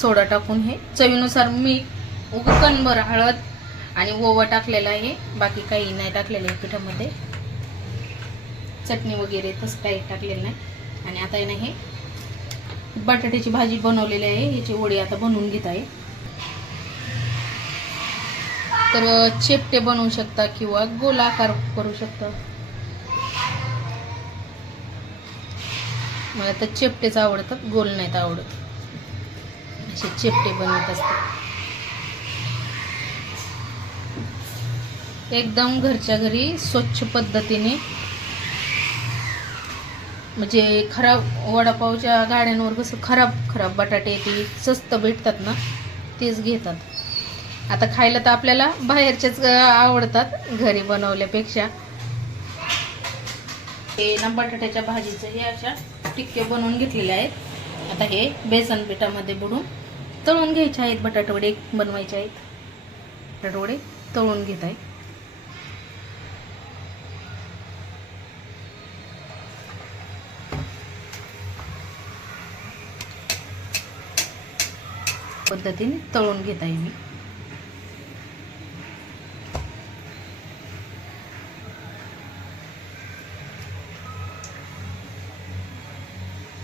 सोडा टाकून हे चवीनुसार मीठ, कणभर हळद आणि ओवा टाकलेला आहे, बाकी काही नाही टाकलेलं आहे पिठामध्ये, चटणी वगैरे तसं काही टाकलेलं नाही. आणि आता आहे ना हे बटाट्याची भाजी बनवलेली आहे, याची वडी आता बनवून घेत आहे. तर चेपटे बनवू शकता किंवा गोलाकार करू शकता. मला तर चेपटेच आवडतात, गोल नाहीत आवडत. असे चेपटे बनवत असते. एकदम घरच्या घरी स्वच्छ पद्धतीने, म्हणजे खराब वडापावच्या गाड्यांवर कसं खराब बटाटे ते स्वस्त भेटतात ना, तेच घेतात. आता खायला तर आपल्याला बाहेरचेच आवडतात घरी बनवल्यापेक्षा. हे ना बटाट्याच्या भाजीचं हे अशा टिक्के बनवून घेतलेले आहेत. आता हे बेसन पिठामध्ये बुडून तळून घ्यायचे आहेत. बटाटवडे बनवायचे आहेत. बटाटवडे तळून घेत आहे. पद्धतीने तळून घेत आहे मी.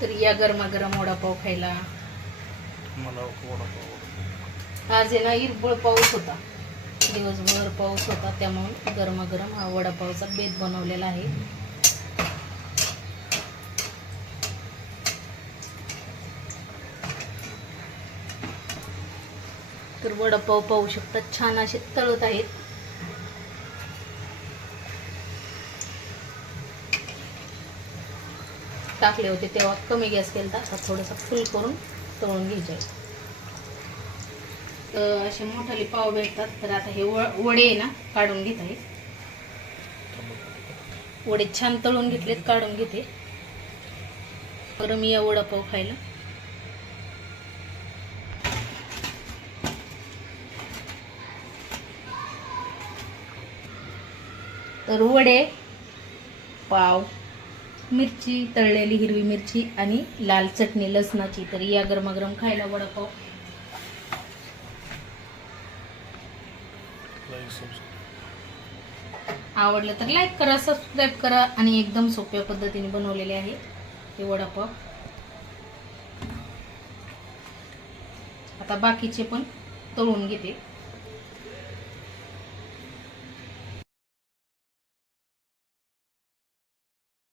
तर या गरमागरम वडापाव खायला. आज आहे ना हिरबळ पाऊस होता, दिवसभर पाऊस होता, त्यामुळे गरमागरम हा वडापावचा बेत बनवलेला आहे. तर वडापाव पाहू शकता, छान असे तळत आहेत. टाकले होते तेव्हा कमी गॅस केला, आता थोडंसं फुल करून तळून घ्यायचे. असे मोठाले पाव भेटतात. तर आता हे वडे आहे ना काढून घेत आहे. वडे छान तळून घेतलेत, काढून घेते. बरं मी या वडापाव खायला. तर वडे, पाव, मिरची, तळलेली हिरवी मिरची आणि लाल चटणी लसणाची. तर या गरमागरम खायला वडापाव. आवडलं तर लाईक करा, सबस्क्राईब करा. आणि एकदम सोप्या पद्धतीने बनवलेले आहे हे वडापाव. आता बाकीचे पण तळून घेते.